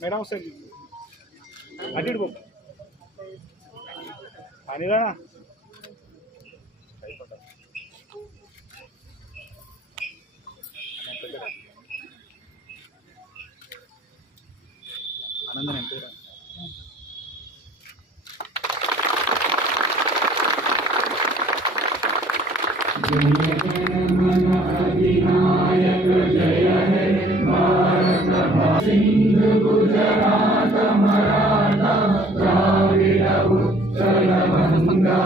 Madam sir అటు అనిరా ఆనందం ఎంత గుజరాత మరాఠా ద్రావిడ ఉచ్చల బంగా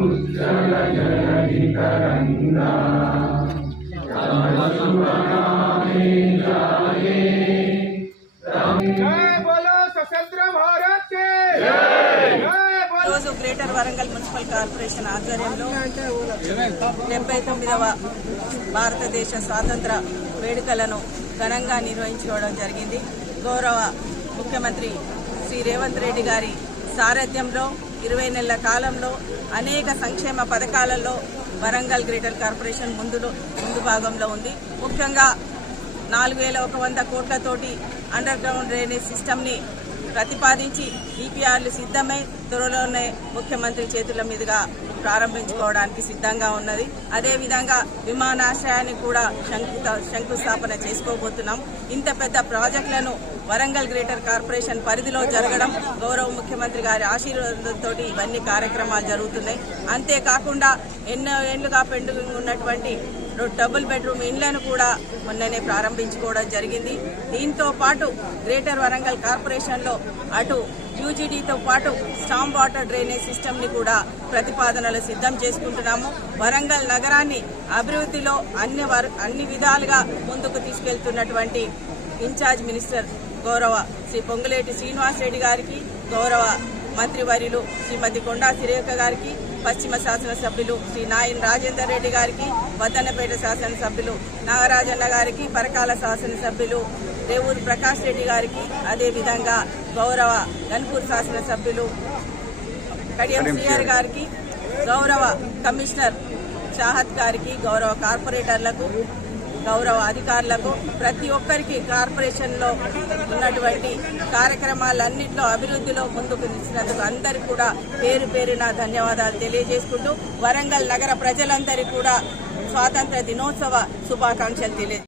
ఉచ్చల జలధితరంగా రోజు గ్రేటర్ వరంగల్ మున్సిపల్ కార్పొరేషన్ ఆధ్వర్యంలో 79వ భారతదేశ స్వాతంత్ర వేడుకలను ఘనంగా నిర్వహించుకోవడం జరిగింది. గౌరవ ముఖ్యమంత్రి శ్రీ రేవంత్ రెడ్డి గారి సారథ్యంలో 20 నెలల కాలంలో అనేక సంక్షేమ పథకాలలో వరంగల్ గ్రేటర్ కార్పొరేషన్ ముందు భాగంలో ఉంది. ముఖ్యంగా 4100 కోట్లతోటి అండర్ గ్రౌండ్ డ్రైనేజ్ సిస్టమ్ని ప్రతిపాదించి డిపిఆర్లు సిద్ధమై త్వరలోనే ముఖ్యమంత్రి చేతుల మీదుగా ప్రారంభించుకోవడానికి సిద్ధంగా ఉన్నది. అదేవిధంగా విమానాశ్రయాన్ని కూడా శంకుస్థాపన చేసుకోబోతున్నాం. ఇంత పెద్ద ప్రాజెక్టులను వరంగల్ గ్రేటర్ కార్పొరేషన్ పరిధిలో జరగడం గౌరవ ముఖ్యమంత్రి గారి ఆశీర్వాదంతో ఇవన్నీ కార్యక్రమాలు జరుగుతున్నాయి. అంతేకాకుండా ఎన్నో ఏళ్లుగా పెండింగ్ ఉన్నటువంటి డబుల్ బెడ్రూమ్ ఇండ్లను కూడా మొన్ననే ప్రారంభించుకోవడం జరిగింది. దీంతో పాటు గ్రేటర్ వరంగల్ కార్పొరేషన్లో అటు యూజీడీతో పాటు స్టామ్ వాటర్ డ్రైనేజ్ సిస్టమ్ని కూడా ప్రతిపాదనలు సిద్ధం చేసుకుంటున్నాము. వరంగల్ నగరాన్ని అభివృద్ధిలో అన్ని విధాలుగా ముందుకు తీసుకెళ్తున్నటువంటి ఇన్ఛార్జ్ మినిస్టర్ గౌరవ శ్రీ పొంగులేటి శ్రీనివాస్ రెడ్డి గారికి, గౌరవ మంత్రివర్యులు శ్రీమతి కొండా సురేఖ గారికి, పశ్చిమ శాసనసభ్యులు శ్రీ నాయన్ రాజేందర్ రెడ్డి గారికి, వద్దన్నపేట శాసనసభ్యులు నాగరాజన్న గారికి, పరకాల శాసనసభ్యులు రేవూరు ప్రకాష్ రెడ్డి గారికి, అదేవిధంగా గౌరవ గన్పూర్ శాసనసభ్యులు కడియం శ్రీహరి గారికి, గౌరవ కమిషనర్ చాహత్ గారికి, గౌరవ కార్పొరేటర్లకు, గౌరవ అధికారులకు, ప్రతి ఒక్కరికి కార్పొరేషన్లో ఉన్నటువంటి కార్యక్రమాలన్నింటిలో అభివృద్ధిలో ముందుకు నిలిచినందుకు అందరికీ కూడా పేరు పేరున ధన్యవాదాలు తెలియజేసుకుంటూ వరంగల్ నగర ప్రజలందరికీ కూడా స్వాతంత్ర దినోత్సవ శుభాకాంక్షలు తెలియజేస్తున్నాను.